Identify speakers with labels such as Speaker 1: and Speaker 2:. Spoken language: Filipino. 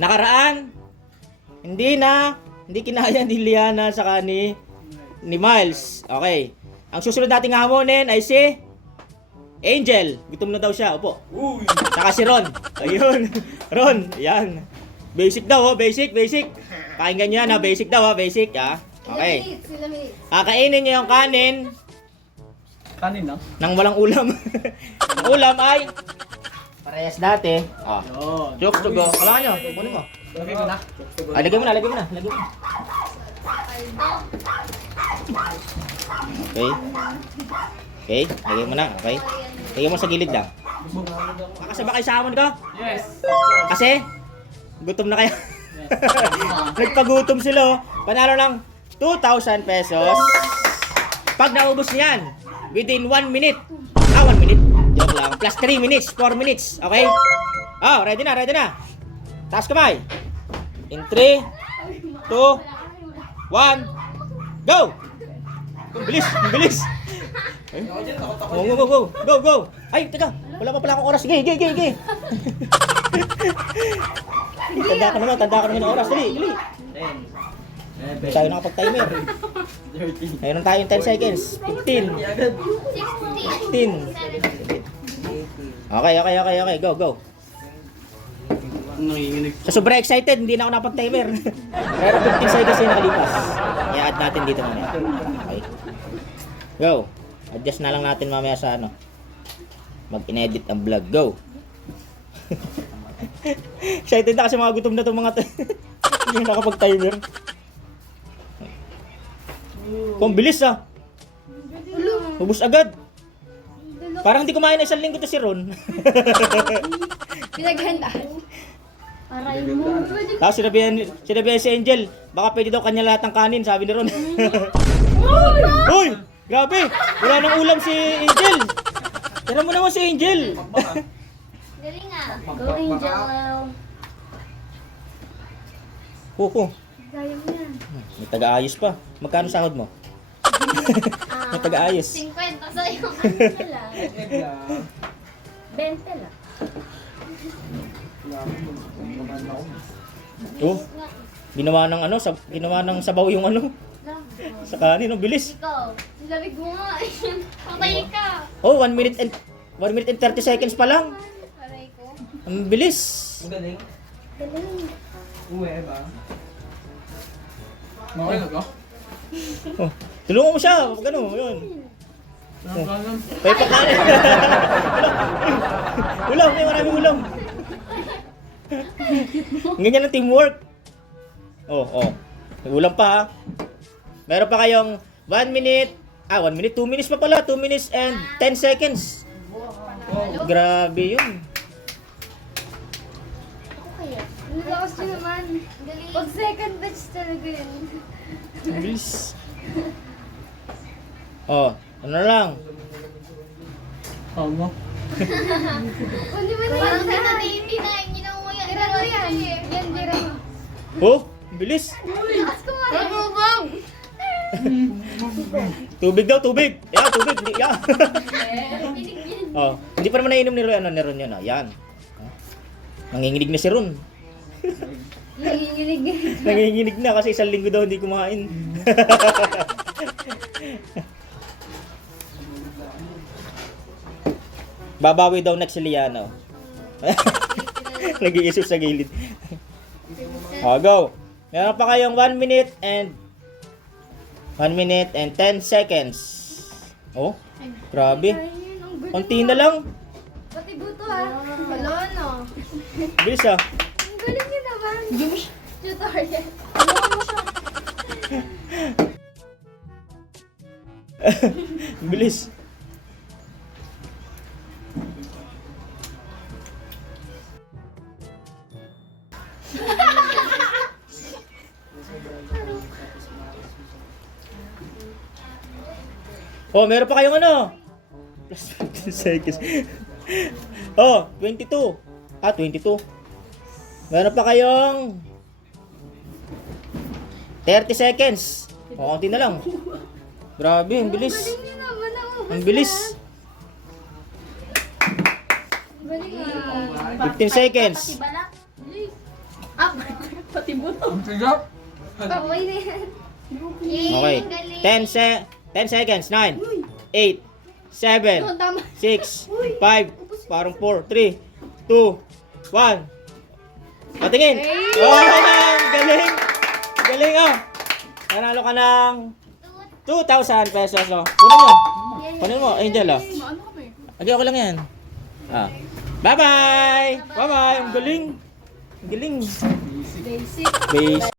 Speaker 1: Nakaraan, hindi na, hindi kinaya ni Liana sa ni, ni Miles. Okay. Ang susunod nating hamonin ay si Angel. Gutom na daw siya. Opo.
Speaker 2: Uy!
Speaker 1: Saka si Ron. Ayun. Ron. Yan. Basic daw, oh. Basic, basic. Pakinggan nyo yan, ha. Basic daw, ha. Basic, ha. Okay.
Speaker 3: Sila may...
Speaker 1: Kakainin nyo yung kanin
Speaker 2: Kanin na?
Speaker 1: nang walang ulam. Ulam ay parehas dati. Oh.
Speaker 2: Yun.
Speaker 1: To go. Hawakan nyo. Kunin mo.
Speaker 2: Lagay ko na.
Speaker 1: Ah, lagay mo na, lagay mo na, lagay mo na. Okay. Okay, lagay mo na, okay. Lagay mo sa gilid lang. Makasaba kayo sa hamon ko?
Speaker 2: Yes!
Speaker 1: Kasi, gutom na kayo. Nagpagutom sila, oh. Panalo ng 2,000 pesos. Pag naubos niyan, within 1 minute. Ah, 1 minute. Joke lang. Plus 3 minutes, 4 minutes. Okay? Oh, ready na, ready na. Taas kamay. In 3, 2, 1, go! Bilis, bilis. Ay, Go, go, go, go, go. Ay, teka, wala pa pala akong oras. Sige, sige, sige, sige. tanda ka naman, tanda ka naman ng oras. Dali, dali.
Speaker 2: 10.
Speaker 1: Hindi tayo nakapag-timer.
Speaker 2: 13.
Speaker 1: Mayroon tayong 10 seconds. 15. 15. Okay, okay, okay, okay. Go, go.
Speaker 2: Nanginginig.
Speaker 1: Sa sobrang excited, hindi na ako napag-timer. Pero 15 seconds yung nakalipas. I-add natin dito mamaya. Okay. Go. Adjust na lang natin mamaya sa ano. Mag-inedit ang vlog. Go. excited na kasi mga gutom na itong mga to. Hindi na nakapag-timer. Kung bilis ah. Ubus agad. Parang hindi kumain na isang linggo to si Ron.
Speaker 3: Pinaghandaan. Aray mo.
Speaker 1: Tapos sinabihan, sinabihan si Angel, baka pwede daw kanya lahat ng kanin, sabi ni Ron. Uy! Grabe! Wala nang ulam si Angel! Tira mo naman si Angel!
Speaker 3: Galing ah. Go Angel.
Speaker 1: Kuko,
Speaker 3: Gaya mo yan.
Speaker 1: may taga-ayos pa. Magkano sahod mo? May taga-ayos.
Speaker 3: 50 sa'yo. Ano lang? 20 lang.
Speaker 1: Oh, ginawa ng ano, sab ginawa ng sabaw yung ano, sa kanin, ang bilis.
Speaker 3: Ikaw, lamig mo nga. Patay ka.
Speaker 1: Oh, 1 minute and 1 minute and 30 seconds pa lang.
Speaker 3: Aray ko.
Speaker 1: Ang bilis.
Speaker 2: Ang galing.
Speaker 3: Galing.
Speaker 2: Uwe ba? Makailan ka?
Speaker 1: Oh, tulungan mo siya, pag ano, yun. May pakain. ulam, may maraming ulam. Ganyan ang teamwork. Oh, oh. May ulam pa ha. Meron pa kayong 1 minute, ah 1 minute, 2 minutes pa pala, 2 minutes and 10 seconds. Grabe yun.
Speaker 3: Ako kaya. Ang lakas nyo naman. Pag second batch talaga yun.
Speaker 1: Bilis. Oh, ano lang.
Speaker 2: Tama.
Speaker 3: Hindi mo na hindi na. Na mo yan. Tira mo yan. Yan, tira mo.
Speaker 1: Oh, bilis.
Speaker 3: Lakas ko nga. Mamubong.
Speaker 1: Tubig daw, tubig. Yeah, tubig. Yeah. oh, hindi pa naman nainom ni Ron, ano, ni Ron yun. ah. Yan. Nanginginig na si Ron.
Speaker 3: Nanginginig.
Speaker 1: Nanginginig na kasi isang linggo daw hindi kumain. Babawi daw next si Liana. oh. Nag-iisip sa gilid. oh, go. Meron pa kayong 1 minute and 1 minute and 10 seconds. Oh, grabe. Konti na lang.
Speaker 3: Pati buto ah. Wala no.
Speaker 1: Bilis ah.
Speaker 3: Ang galing niyo naman. Tutorial.
Speaker 1: Bilis. Oh, meron pa kayong ano? Plus 15 seconds. oh, 22. Ah, 22. Meron pa kayong 30 seconds. O, konti na lang. Grabe, ang bilis. Ang bilis.
Speaker 3: Galing ah.
Speaker 1: 15 seconds.
Speaker 4: Ah, pati buto.
Speaker 2: Ang.
Speaker 3: Okay na yan.
Speaker 1: Okay. 10 se 10 seconds. 9, 8, 7,
Speaker 4: Doon, tama.
Speaker 1: 6, 5, parang 4, 3, 2, 1. Patingin! Wow! Galing! Galing oh! Nanalo ka ng 2,000 pesos oh. Kunin mo. Kunin mo, Angel oh. Agi ako lang yan. Ah. Bye-bye! Bye-bye! Ang galing! Galing!
Speaker 4: Basic.
Speaker 1: Base.